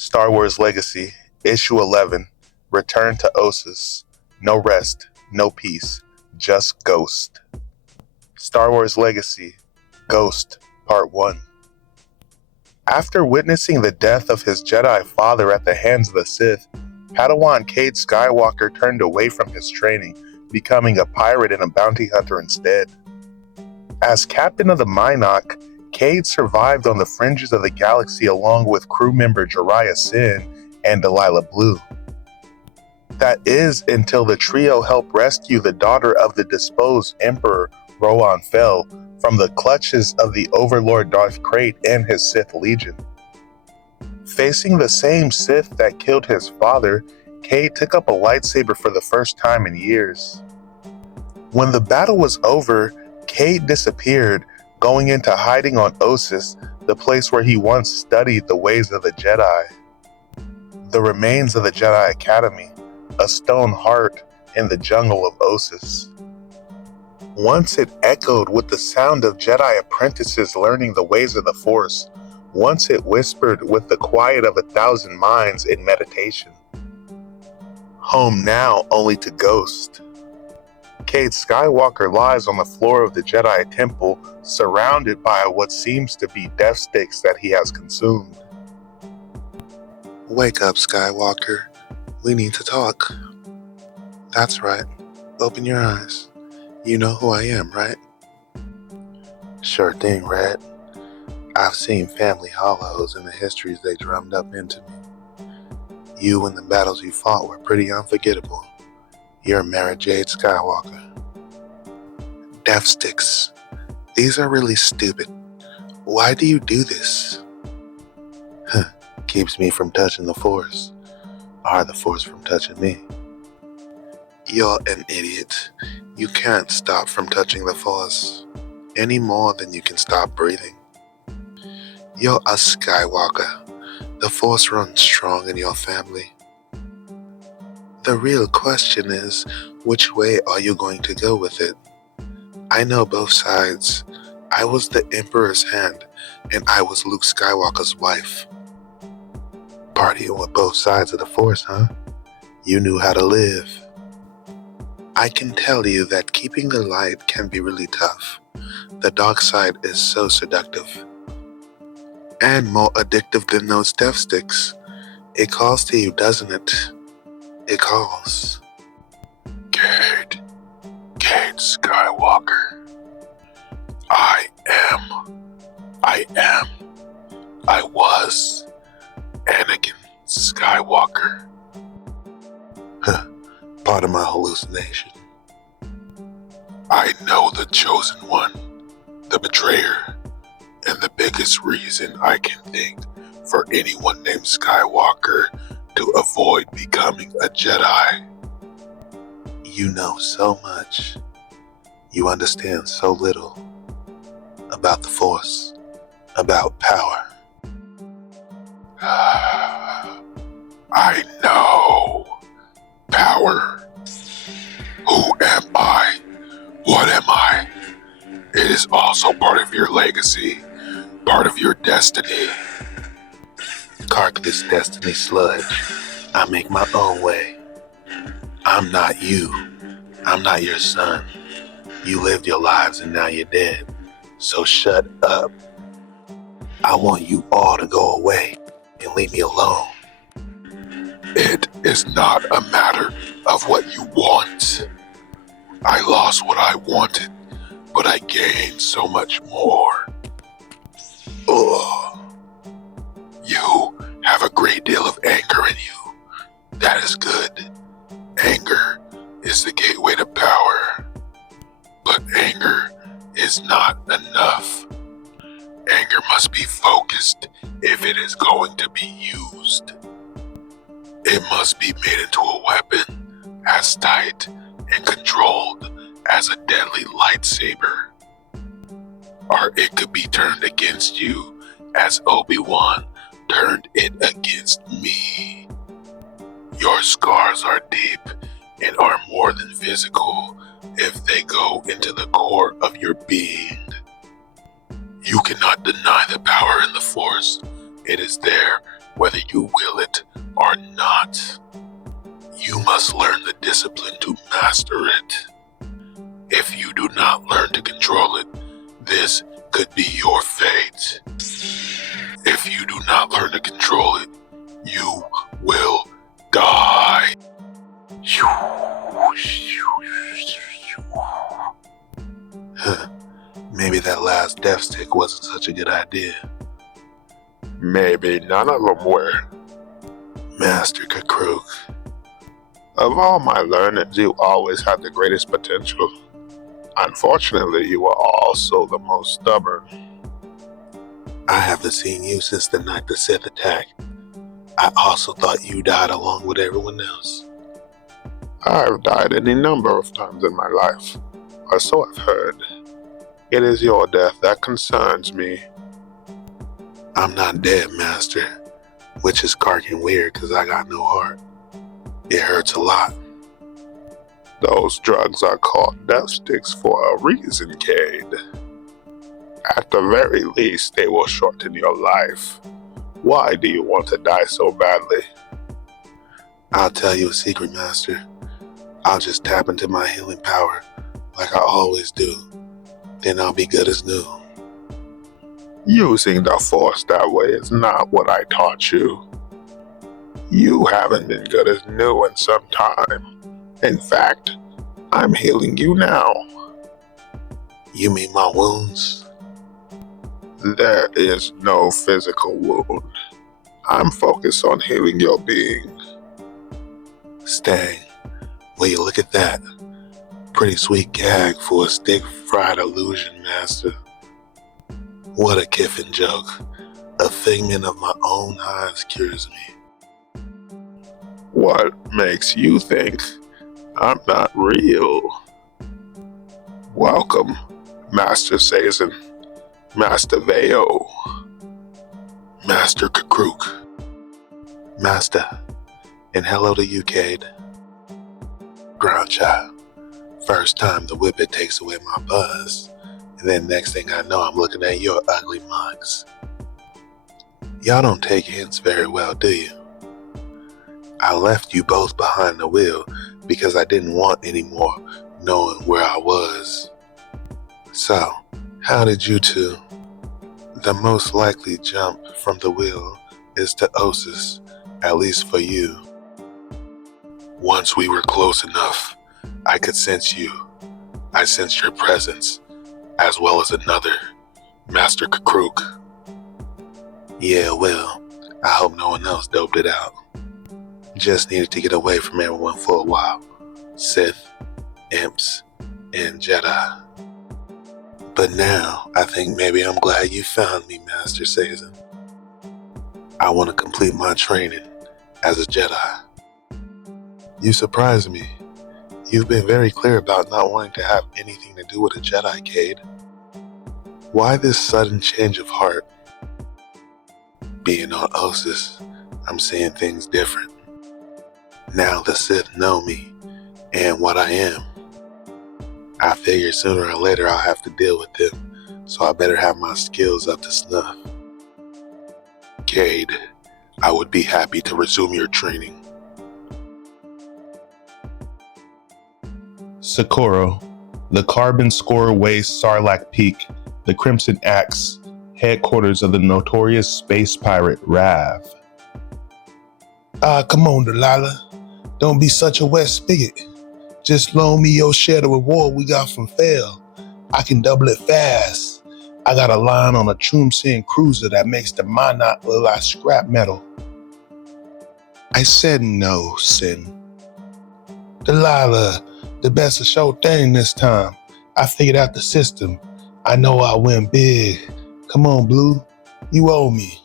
Star Wars Legacy, Issue 11, Return to Ossus. No rest, no peace, just ghost. Star Wars Legacy, Ghost, Part 1. After witnessing the death of his Jedi father at the hands of the Sith, Padawan Cade Skywalker turned away from his training, becoming a pirate and a bounty hunter instead. As captain of the Minok, Cade survived on the fringes of the galaxy along with crew member Jariah Sin and Delilah Blue. That is until the trio helped rescue the daughter of the disposed Emperor Rohan Fel from the clutches of the Overlord Darth Krayt and his Sith Legion. Facing the same Sith that killed his father, Cade took up a lightsaber for the first time in years. When the battle was over, Cade disappeared, going into hiding on Ossus, the place where he once studied the ways of the Jedi. The remains of the Jedi Academy, a stone heart in the jungle of Ossus. Once it echoed with the sound of Jedi apprentices learning the ways of the Force. Once it whispered with the quiet of 1,000 minds in meditation. Home now only to ghost. Cade Skywalker lies on the floor of the Jedi Temple, surrounded by what seems to be death sticks that he has consumed. Wake up, Skywalker. We need to talk. That's right. Open your eyes. You know who I am, right? Sure thing, Red. I've seen family hollows in the histories they drummed up into me. You and the battles you fought were pretty unforgettable. You're Mara Jade Skywalker. Death sticks. These are really stupid. Why do you do this? Keeps me from touching the Force. Or the Force from touching me. You're an idiot. You can't stop from touching the Force any more than you can stop breathing. You're a Skywalker. The Force runs strong in your family. The real question is, which way are you going to go with it? I know both sides. I was the Emperor's hand, and I was Luke Skywalker's wife. Partying with both sides of the Force, huh? You knew how to live. I can tell you that keeping the light can be really tough. The dark side is so seductive. And more addictive than those death sticks. It calls to you, doesn't it? It calls. Cade Skywalker. I was Anakin Skywalker. Part of my hallucination. I know the chosen one, the betrayer, and the biggest reason I can think for anyone named Skywalker to avoid becoming a Jedi. You know so much. You understand so little about the Force, about power. I know. Power. Who am I? What am I? It is also part of your legacy, part of your destiny. Cark this destiny sludge. I make my own way. I'm not you. I'm not your son. You lived your lives and now you're dead. So shut up. I want you all to go away and leave me alone. It is not a matter of what you want. I lost what I wanted, but I gained so much more. Ugh. You have a great deal of anger in you. That is good. Anger is the gateway to power. But anger is not enough. Anger must be focused if it is going to be used. It must be made into a weapon as tight and controlled as a deadly lightsaber. Or it could be turned against you as Obi-Wan turned it against me. Your scars are deep and are more than physical if they go into the core of your being. You cannot deny the power in the Force. It is there whether you will it or not. You must learn the discipline to master it. If you do not learn to control it, this could be your fate. If you do not learn to control it, you will die. Maybe that last death stick wasn't such a good idea. Maybe none of them were. Master Kakruk. Of all my learnings, you always had the greatest potential. Unfortunately, you were also the most stubborn. I haven't seen you since the night the Sith attacked. I also thought you died along with everyone else. I've died any number of times in my life, or so I've heard. It is your death that concerns me. I'm not dead, Master, which is carking weird because I got no heart. It hurts a lot. Those drugs are called death sticks for a reason, Cade. At the very least, they will shorten your life. Why do you want to die so badly? I'll tell you a secret, Master. I'll just tap into my healing power like I always do. Then I'll be good as new. Using the Force that way is not what I taught you. You haven't been good as new in some time. In fact, I'm healing you now. You mean my wounds? There is no physical wound. I'm focused on healing your being. Stang, will you look at that? Pretty sweet gag for a stick-fried illusion, Master. What a kiffin joke. A figment of my own eyes cures me. What makes you think I'm not real? Welcome, Master Sazin, Master Veo, Master Kakruk. Master, and hello to you, Cade. Ground child. First time the whippet takes away my buzz, and then next thing I know I'm looking at your ugly mugs. Y'all don't take hints very well, do you? I left you both behind the wheel because I didn't want any more knowing where I was. So, how did you two? The most likely jump from the wheel is to Osis, at least for you. Once we were close enough, I could sense you. I sensed your presence, as well as another, Master Kakruk. Yeah, well, I hope no one else doped it out. Just needed to get away from everyone for a while. Sith, Imps, and Jedi. But now, I think maybe I'm glad you found me, Master Sazin. I want to complete my training as a Jedi. You surprise me. You've been very clear about not wanting to have anything to do with a Jedi, Cade. Why this sudden change of heart? Being on Osis, I'm seeing things different. Now the Sith know me and what I am. I figure sooner or later I'll have to deal with them, so I better have my skills up to snuff. Cade, I would be happy to resume your training. Socorro, the carbon scorer weighs Sarlacc Peak, the Crimson Axe, headquarters of the notorious space pirate Rav. Come on, Delilah. Don't be such a wet spigot. Just loan me your share of the reward we got from Fail. I can double it fast. I got a line on a Troomsian cruiser that makes the Minot look like scrap metal. I said no, Sin. Delilah, the best of show thing this time. I figured out the system. I know I'll win big. Come on, Blue. You owe me.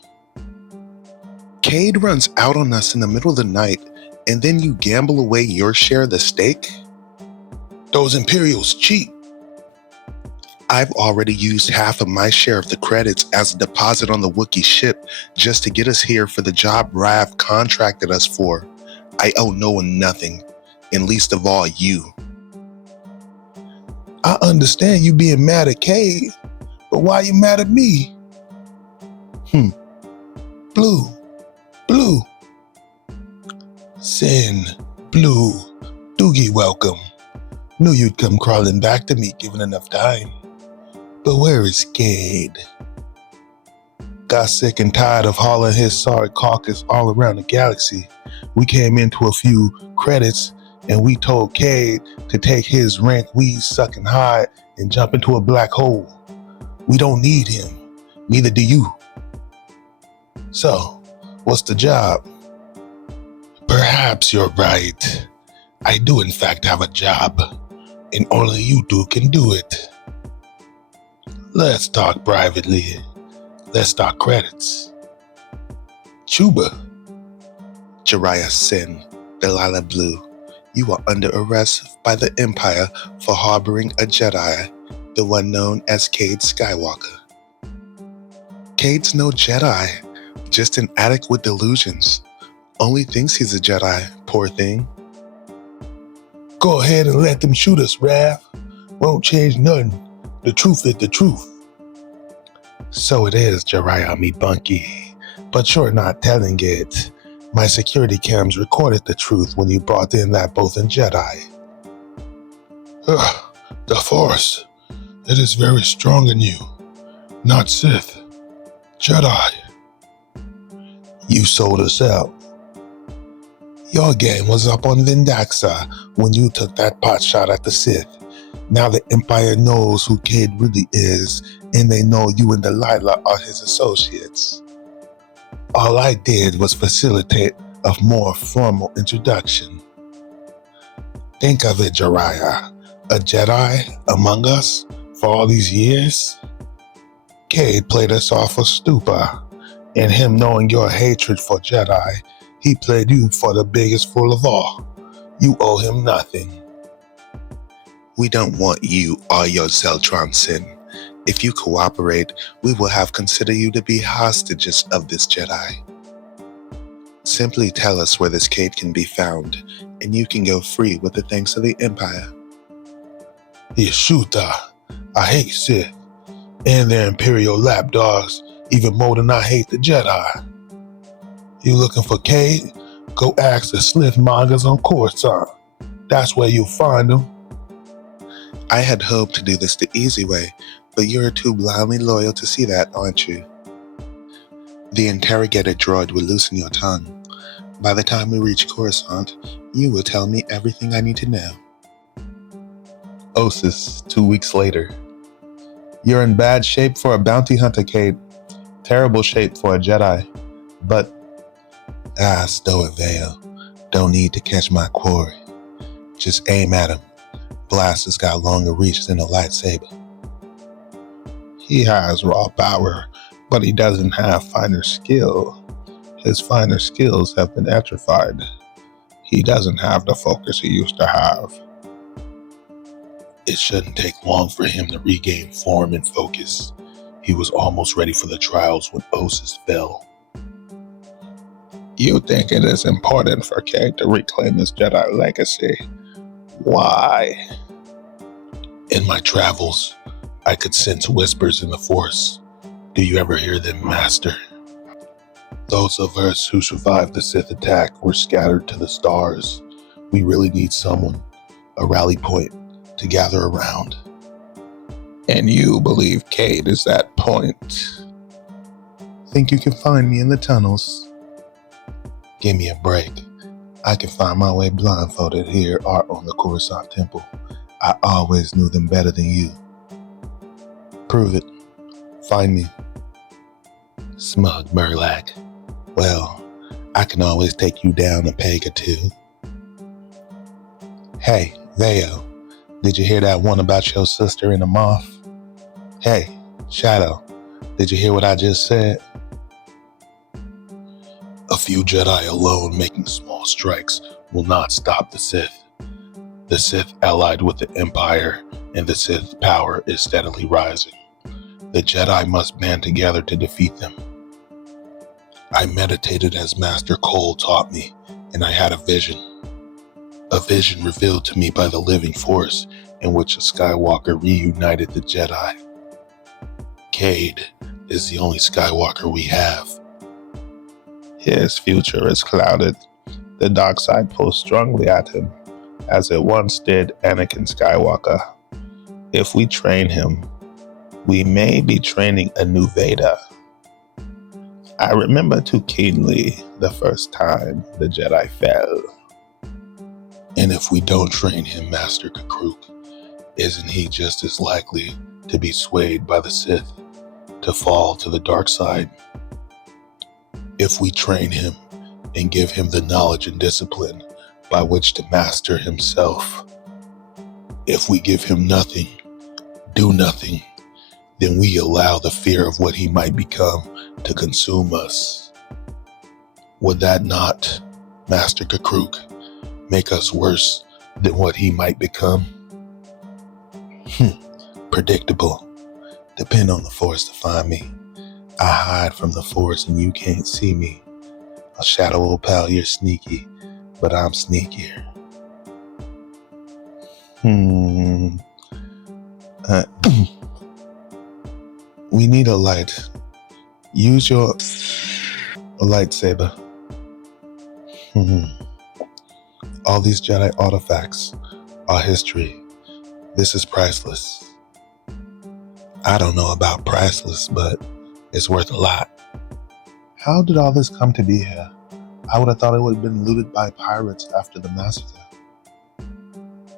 Cade runs out on us in the middle of the night, and then you gamble away your share of the stake? Those Imperials cheap. I've already used half of my share of the credits as a deposit on the Wookiee ship just to get us here for the job Rav contracted us for. I owe no one nothing, and least of all you. I understand you being mad at Cade, but why you mad at me? Blue, Blue. Sin, Blue, Doogie, welcome. Knew you'd come crawling back to me given enough time. But where is Cade? Got sick and tired of hauling his sorry carcass all around the galaxy. We came into a few credits and we told Cade to take his rank weed sucking hide and jump into a black hole. We don't need him. Neither do you. So, what's the job? Perhaps you're right. I do in fact have a job, and only you two can do it. Let's talk privately. Let's talk credits. Chuba. Jiraiya Sin, Delilah Blue, you are under arrest by the Empire for harboring a Jedi, the one known as Cade Skywalker. Cade's no Jedi, just an addict with delusions. Only thinks he's a Jedi, poor thing. Go ahead and let them shoot us, Raph. Won't change nothing. The truth is the truth. So it is, Jiraiya, me bunkie. But you're not telling it. My security cams recorded the truth when you brought in that Bothan Jedi. The Force. It is very strong in you. Not Sith. Jedi. You sold us out. Your game was up on Vindaxa when you took that pot shot at the Sith. Now the Empire knows who Cade really is, and they know you and Delilah are his associates. All I did was facilitate a more formal introduction. Think of it, Jiraiya. A Jedi among us for all these years? Cade played us off a stupor, and him knowing your hatred for Jedi, he played you for the biggest fool of all. You owe him nothing. We don't want you or your Zeltron, Sin. If you cooperate, we will have considered you to be hostages of this Jedi. Simply tell us where this Cade can be found, and you can go free with the thanks of the Empire. Yeshuta, I hate Sith, and their Imperial lapdogs even more than I hate the Jedi. You looking for Cade? Go ask the Slith mongers on Coruscant. That's where you'll find them. I had hoped to do this the easy way, but you're too blindly loyal to see that, aren't you? The interrogator droid will loosen your tongue. By the time we reach Coruscant, you will tell me everything I need to know. Osis, 2 weeks later. You're in bad shape for a bounty hunter, Cade. Terrible shape for a Jedi. But Stow it, Vale. Don't need to catch my quarry. Just aim at him. Blaster's got longer reach than a lightsaber. He has raw power, but he doesn't have finer skill. His finer skills have been atrophied. He doesn't have the focus he used to have. It shouldn't take long for him to regain form and focus. He was almost ready for the trials when Osis fell. You think it is important for Cade to reclaim his Jedi legacy? Why? In my travels, I could sense whispers in the Force. Do you ever hear them, Master? Those of us who survived the Sith attack were scattered to the stars. We really need someone, a rally point, to gather around. And you believe Cade is that point? think you can find me in the tunnels. Give me a break. I can find my way blindfolded here or on the Coruscant Temple. I always knew them better than you. Prove it. Find me. Smug Murlac. Well, I can always take you down a peg or two. Hey, Veo, did you hear that one about your sister and the moth? Hey, Shadow, did you hear what I just said? A few Jedi alone making small strikes will not stop the Sith. The Sith allied with the Empire, and the Sith power is steadily rising. The Jedi must band together to defeat them. I meditated as Master Cole taught me, and I had a vision. A vision revealed to me by the living force in which a Skywalker reunited the Jedi. Cade is the only Skywalker we have. His future is clouded. The dark side pulls strongly at him, as it once did Anakin Skywalker. If we train him, we may be training a new Vader. I remember too keenly the first time the Jedi fell. And if we don't train him, Master Kakruk, isn't he just as likely to be swayed by the Sith, to fall to the dark side? If we train him and give him the knowledge and discipline by which to master himself, if we give him nothing, do nothing, then we allow the fear of what he might become to consume us. Would that not, Master Kakruk, make us worse than what he might become? Predictable. Depend on the Force to find me. I hide from the Force and you can't see me. A shadow old pal, you're sneaky, but I'm sneakier. We need a light. Use your lightsaber. All these Jedi artifacts are history. This is priceless. I don't know about priceless, but it's worth a lot. How did all this come to be here? I would have thought it would have been looted by pirates after the massacre.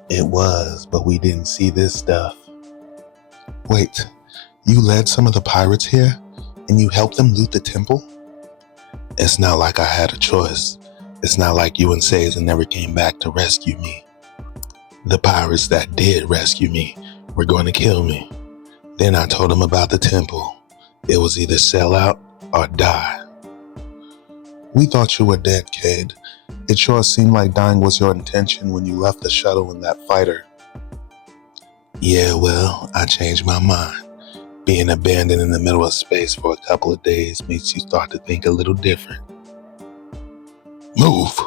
It was, but we didn't see this stuff. Wait, you led some of the pirates here, and you helped them loot the temple? It's not like I had a choice. It's not like you and Caesar never came back to rescue me. The pirates that did rescue me were going to kill me. Then I told them about the temple. It was either sell out or die. We thought you were dead, Cade. It sure seemed like dying was your intention when you left the shuttle in that fighter. Yeah, well, I changed my mind. Being abandoned in the middle of space for a couple of days makes you start to think a little different. Move!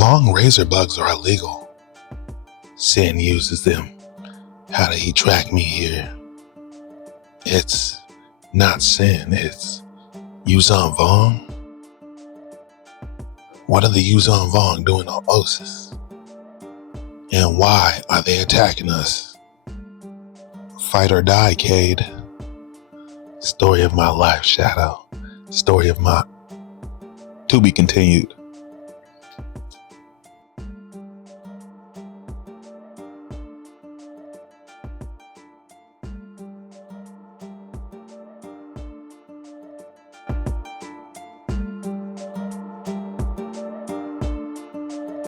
Long razor bugs are illegal. Sin uses them. How did he track me here? It's not Sin, it's Yuzan Vong. What are the Yuzan Vong doing on Osis? And why are they attacking us? Fight or die, Cade. Story of my life, Shadow. Story of my... To be continued.